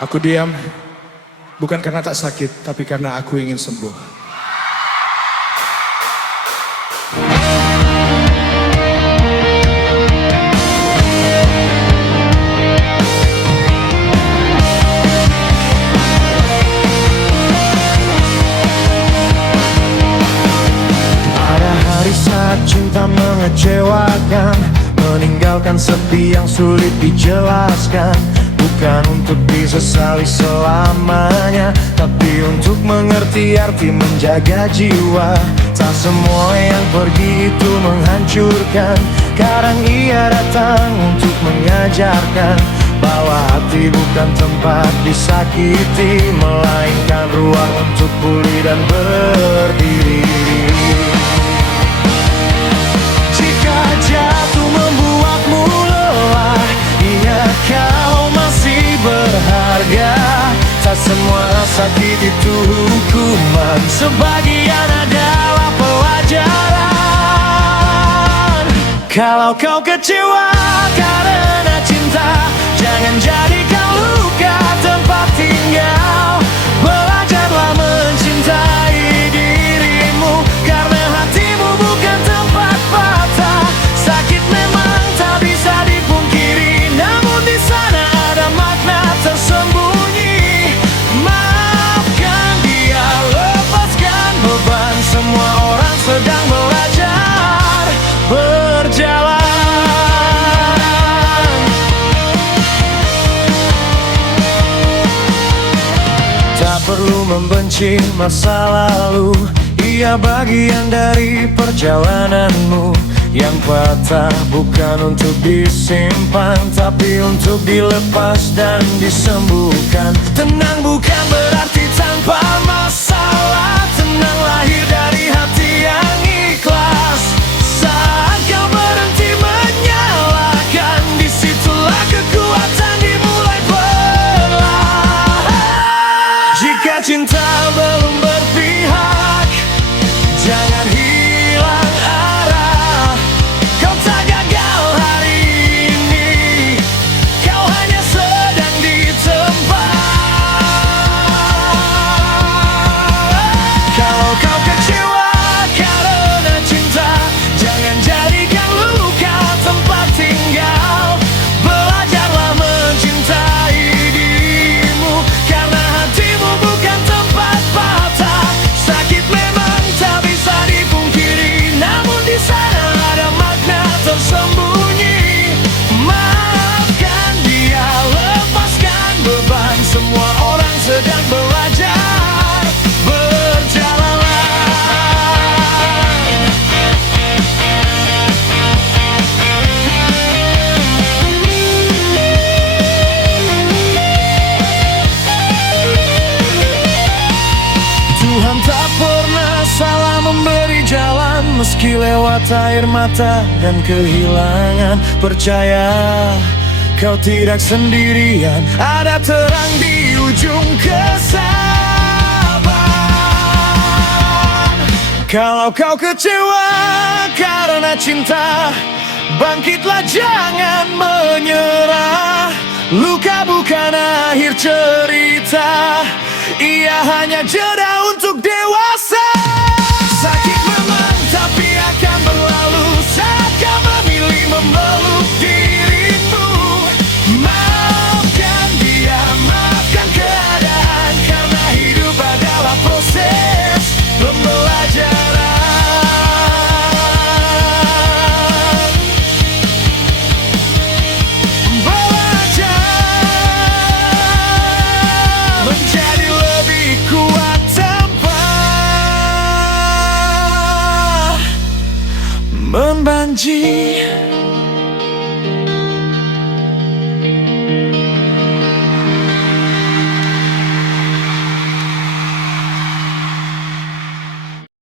Aku diam, bukan karena tak sakit, tapi karena aku ingin sembuh. Ada hari saat cinta mengecewakan, meninggalkan sepi yang sulit dijelaskan. Bukan untuk disesali selamanya, tapi untuk mengerti arti menjaga jiwa. Tak semua yang pergi itu menghancurkan, kadang ia datang untuk mengajarkan bahwa hati bukan tempat disakiti, melainkan ruang untuk pulih dan berdiri. Jika jatuh membuatmu lelah, ingat kau masih berharga. Tak semua sakit itu hukuman, sebagian adalah pelajaran. Kalau kau kecewa karena cinta, jangan jadikan luka tempat tinggal. Belajarlah mencintai dirimu, karena hatimu bukan tempat patah. Sakit memang tak bisa dipungkiri, namun di sana ada makna tersembunyi. Maafkan dia, lepaskan beban. Semua orang sedang belajar berjalan. Tak perlu membenci masa lalu, ia bagian dari perjalananmu. Yang patah bukan untuk disimpan, tapi untuk dilepas dan disembuhkan. Tenang bukan berarti tanpa masalah, tenang lahir dari hati yang ikhlas. Saat kau berhenti menyalahkan, disitulah kekuatan dimulai perlahan. Jika cinta belum berpihak, jangan hilang arah. Kau tak gagal hari ini, kau hanya sedang ditempa. Kalau kau kecewa karena cinta, jangan jadikan luka tempat tinggal. Belajarlah mencintai dirimu, karena hatimu bukan tempat patah. Sakit memang tak bisa dipungkiri, namun di sana ada makna tersembunyi. Maafkan dia, lepaskan beban. Semua orang sedang belajar berjalanlah. Tuhan tak pernah salah memberi jalan, meski lewat air mata dan kehilangan. Percaya kau tidak sendirian, ada terang di ujung kesabaran. Kalau kau kecewa karena cinta, bangkitlah, jangan menyerah. Luka bukan akhir cerita, ia hanya jeda untuk dewasa. Sakit memang tapi akan berlalu saat kau memilih memeluk dirimu. Maafkan dia, maafkan keadaan, karena hidup adalah proses pembelajaran. Belajar menjadi lebih kuat tanpa membanci.